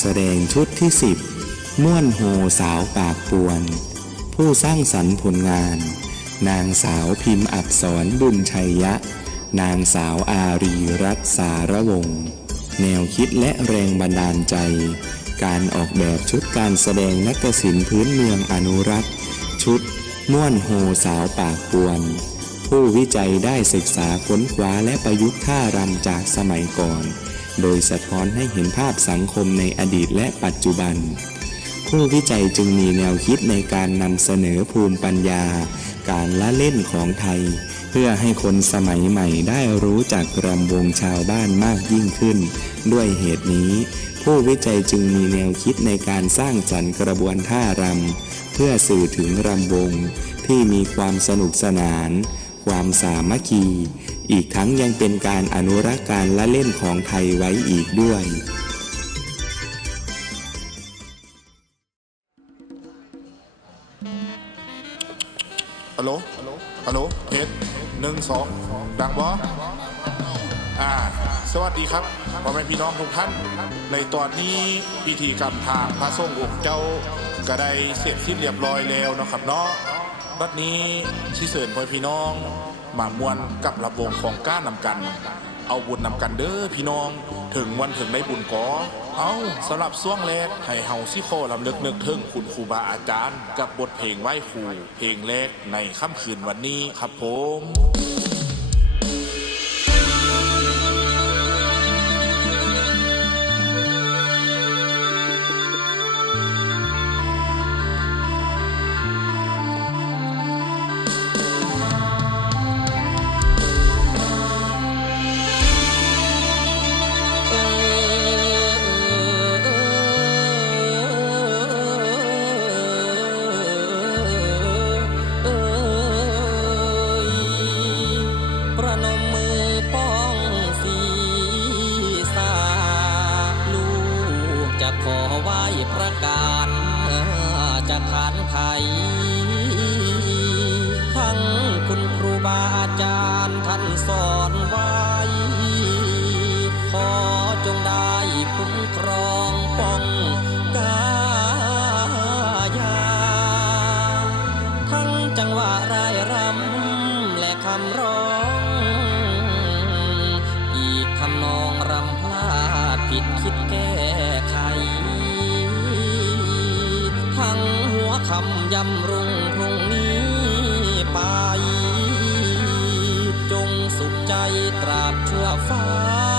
แสดงชุดที่สิบม่วนโฮสาวปากปวน ผู้สร้างสรรค์ผลงาน นางสาวพิมพ์อักษรบุญชัยยะ นางสาวอารีรัตสารวงศ์แนวคิดและแรงบันดาลใจ การออกแบบชุดการแสดงนักศิลป์พื้นเมืองอนุรักษ์ ชุดม่วนโฮสาวปากปวน ผู้วิจัยได้ศึกษาค้นคว้าและประยุกต์ท่ารำจากสมัยก่อน โดยสะท้อนให้เห็นภาพสังคมในอดีตและปัจจุบัน ผู้วิจัยจึงมีแนวคิดในการนำเสนอภูมิปัญญา การละเล่นของไทย เพื่อให้คนสมัยใหม่ได้รู้จักรำวงชาวบ้านมากยิ่งขึ้น ด้วยเหตุนี้ ผู้วิจัยจึงมีแนวคิดในการสร้างสรรค์กระบวนท่ารำเพื่อสื่อถึงรำวงที่มีความสนุกสนาน ความสามัคคี อีกทั้งยังเป็นการอนุรักษ์การละเล่นของไทยไว้อีกด้วย ฮัลโหล ฮัลโหลเทสหนึ่งสองดังบออ่า สวัสดีครับพ่อแม่พี่น้องทุกท่าน ในตอนนี้พิธีกรรมทางพระทรงองค์เจ้าก็ได้เสร็จสิ้นเรียบร้อยแล้วนะครับเนาะบัดนี้ชิเสริญพ่อพี่น้อง มามวนกับระวงของก้านำกัน เอาบุญนำกันเด้อพี่น้อง ถึงวันถึงได้บุญก่อเอาสำหรับช่วงแรกให้เฮาซิโคลำลึกนึกถึงคุณครูบาอาจารย์ กับบทเพลงไหว้ครูเพลงแรกในค่ำคืนวันนี้ครับผม ขานไขทั้งคุณครูบาอาจารย์ท่านสอนไว้ ขอจงได้คุ้มครองป้องกายา ทั้งจังหวะรายรำและคำร้อง อีกทำนองรำพลาดผิดคิดแก้ไข คำยำรุ่งพรุ่งนี้ไป จงสุขใจตราบชั่วฟ้า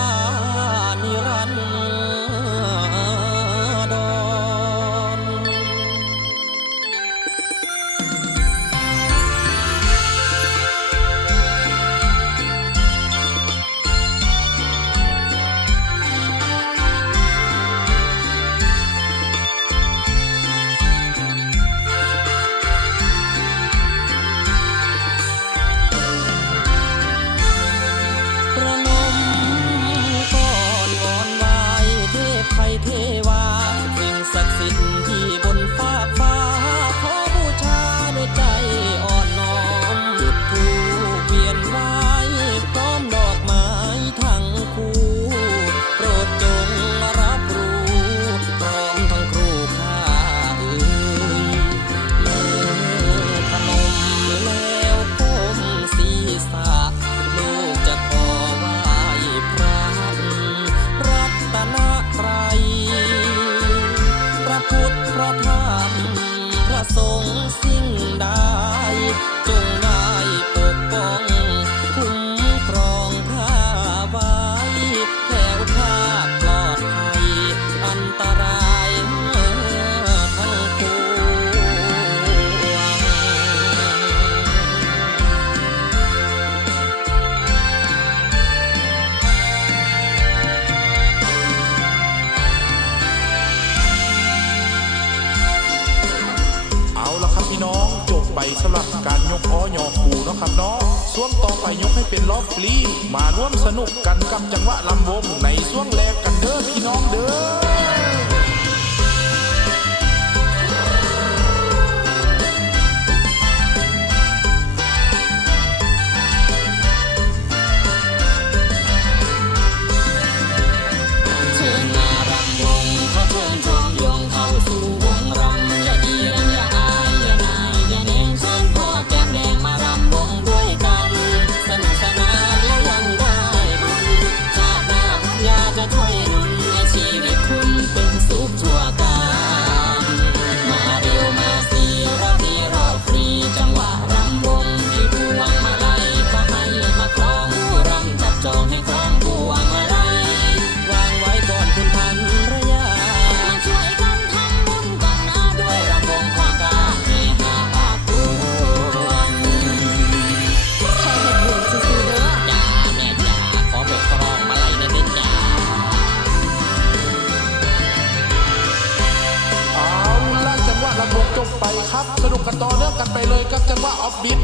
ช่วงต่อไปยกให้เป็นล็อกฟรี มาร่วมสนุกกันกับจังหวะลำวงในช่วงแรกกันเด้อพี่น้องเด้อ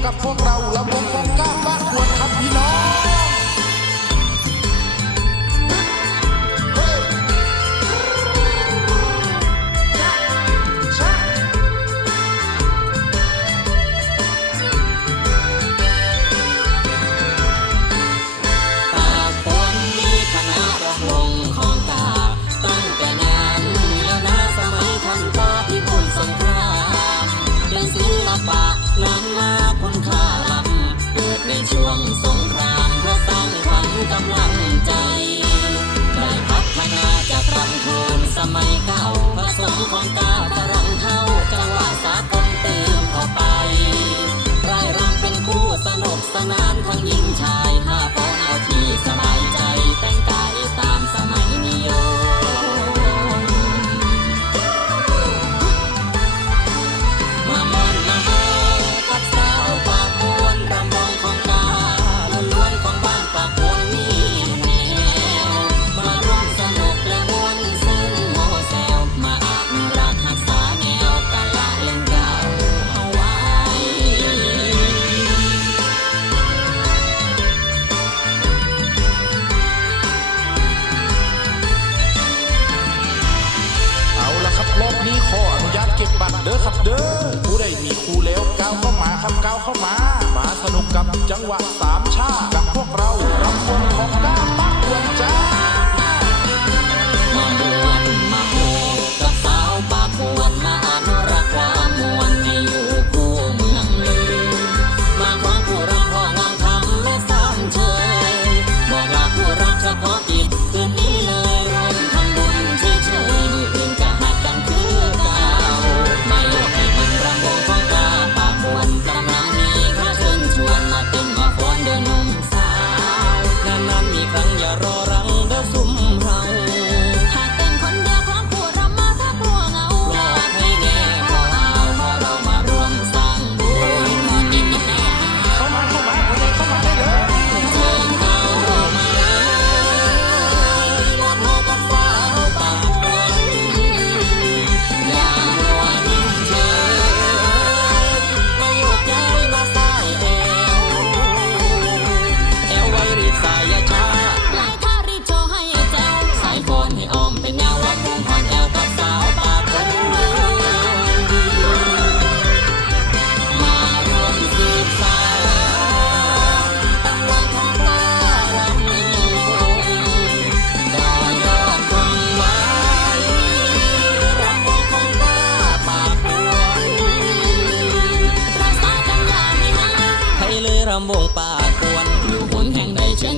อบบีบกั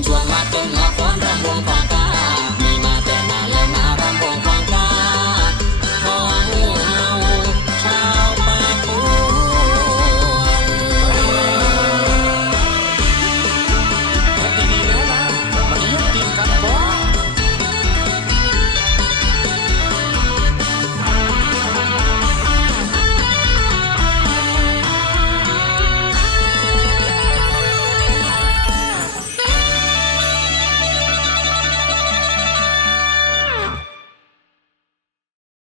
change one